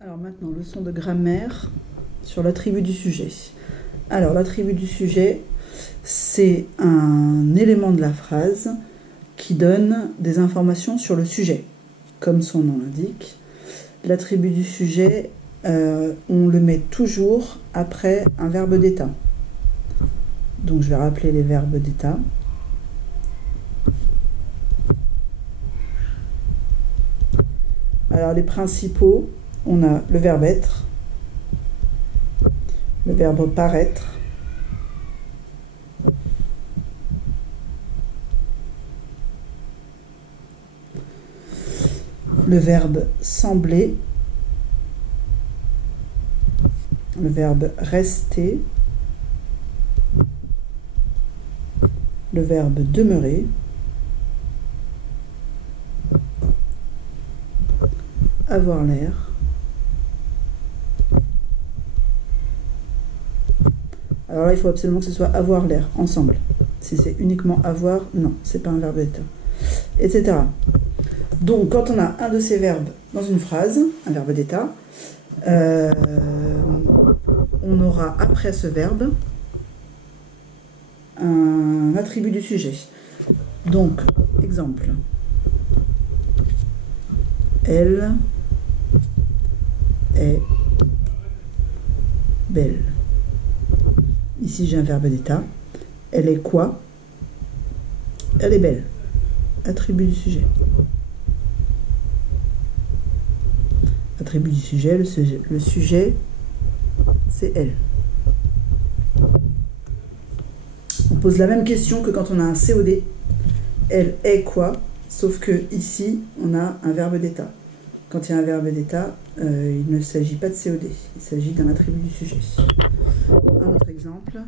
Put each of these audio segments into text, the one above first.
Alors maintenant, leçon de grammaire sur l'attribut du sujet. Alors l'attribut du sujet, c'est un élément de la phrase qui donne des informations sur le sujet, comme son nom l'indique. L'attribut du sujet, on le met toujours après un verbe d'état. Donc je vais rappeler les verbes d'état. Alors les principaux, on a le verbe être, le verbe paraître, le verbe sembler, le verbe rester, le verbe demeurer, avoir l'air, alors là il faut absolument que ce soit avoir l'air ensemble. Si c'est uniquement avoir, non, c'est pas un verbe d'état, etc. Donc quand on a un de ces verbes dans une phrase, un verbe d'état, on aura après ce verbe un attribut du sujet. Donc, exemple, elle est belle. Ici j'ai un verbe d'état. Elle est quoi? Elle est belle. Attribut du sujet. Attribut du sujet, le sujet, c'est elle. On pose la même question que quand on a un COD. Elle est quoi? Sauf que ici, on a un verbe d'état. Quand il y a un verbe d'état, il ne s'agit pas de COD. Il s'agit d'un attribut du sujet. Un autre exemple.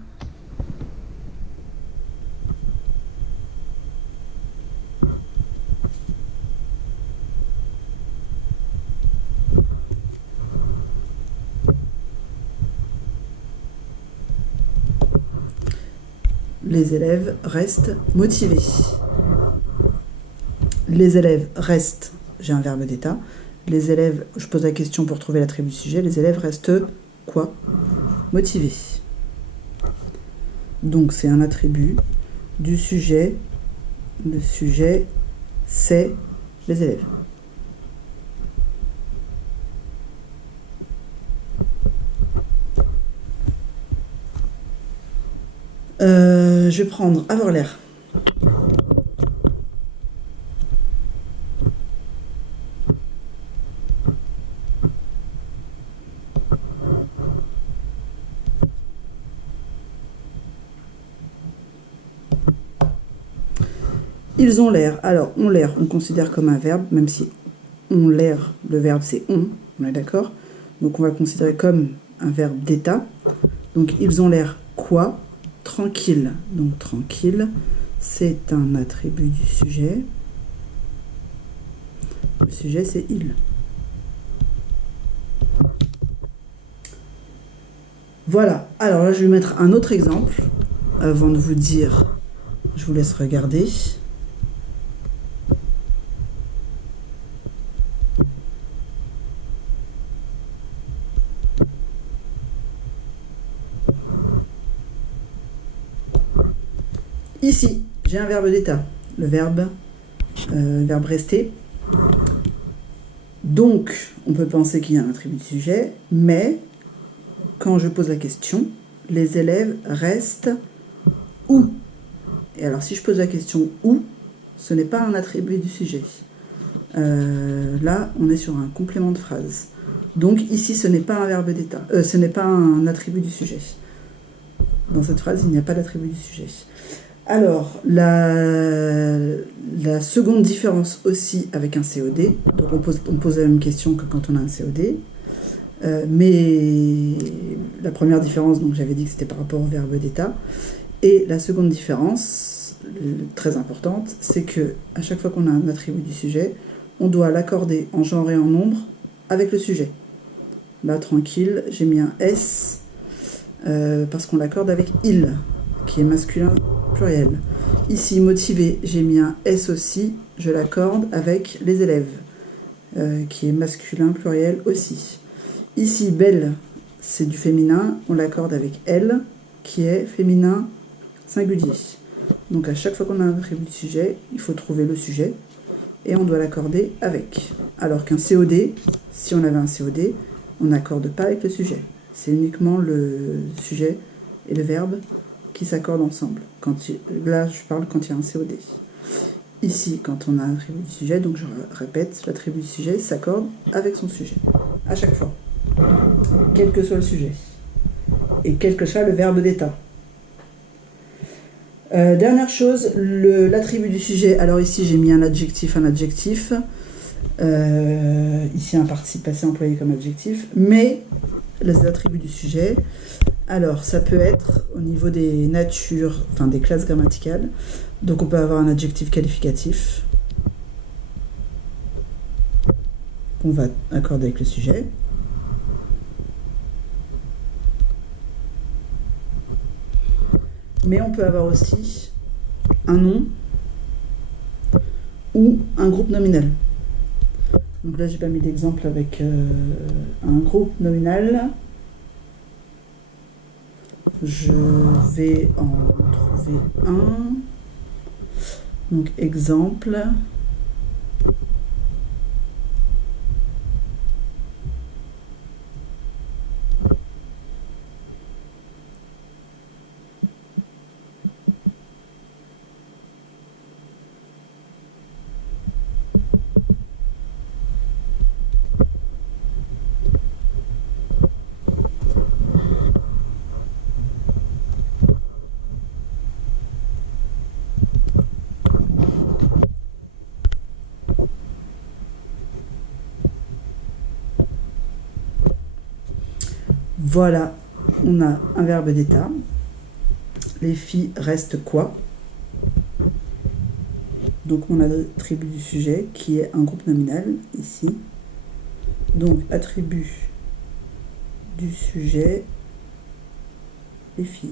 Les élèves restent motivés. Les élèves restent, j'ai un verbe d'état. Les élèves, je pose la question pour trouver l'attribut du sujet. Les élèves restent quoi? Motivés. Donc c'est un attribut du sujet. Le sujet, c'est les élèves. Je vais prendre avoir l'air. Ils ont l'air. Alors, ont l'air, on considère comme un verbe, même si ont l'air, le verbe c'est on est d'accord? Donc on va le considérer comme un verbe d'état. Donc ils ont l'air quoi? Tranquille. Donc tranquille, c'est un attribut du sujet. Le sujet, c'est il. Voilà. Alors là, je vais mettre un autre exemple. Avant de vous dire, je vous laisse regarder. Ici, j'ai un verbe d'état, le verbe rester. Donc, on peut penser qu'il y a un attribut de sujet, mais quand je pose la question, les élèves restent où? Et alors, si je pose la question où, ce n'est pas un attribut du sujet. Là, on est sur un complément de phrase. Donc, ici, ce n'est pas un verbe d'état, ce n'est pas un attribut du sujet. Dans cette phrase, il n'y a pas d'attribut du sujet. Alors, la seconde différence aussi avec un COD, donc on pose la même question que quand on a un COD, mais la première différence, donc j'avais dit que c'était par rapport au verbe d'état, et la seconde différence, très importante, c'est que à chaque fois qu'on a un attribut du sujet, on doit l'accorder en genre et en nombre avec le sujet. Là, tranquille, j'ai mis un S, parce qu'on l'accorde avec il, qui est masculin pluriel. Ici, motivé, j'ai mis un S aussi, je l'accorde avec les élèves, qui est masculin pluriel aussi. Ici, belle, c'est du féminin, on l'accorde avec elle, qui est féminin singulier. Donc à chaque fois qu'on a un attribut de sujet, il faut trouver le sujet, et on doit l'accorder avec. Alors qu'un COD, si on avait un COD, on n'accorde pas avec le sujet. C'est uniquement le sujet et le verbe qui s'accordent ensemble. Là, je parle quand il y a un COD. Ici, quand on a un attribut du sujet, donc je répète, l'attribut du sujet s'accorde avec son sujet, à chaque fois, quel que soit le sujet, et quel que soit le verbe d'état. Dernière chose, l'attribut du sujet. Alors ici, j'ai mis un adjectif. Ici, un participe passé employé comme adjectif. Mais les attributs du sujet, alors ça peut être au niveau des natures, enfin des classes grammaticales. Donc on peut avoir un adjectif qualificatif qu'on va accorder avec le sujet. Mais on peut avoir aussi un nom ou un groupe nominal. Donc là, j'ai pas mis d'exemple avec un groupe nominal. Je vais en trouver un. Donc exemple. Voilà, on a un verbe d'état. Les filles restent quoi? Donc mon attribut du sujet qui est un groupe nominal ici. Donc attribut du sujet, les filles.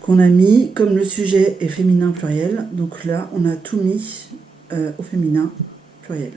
Qu'on a mis, comme le sujet est féminin pluriel, donc là on a tout mis au féminin pluriel.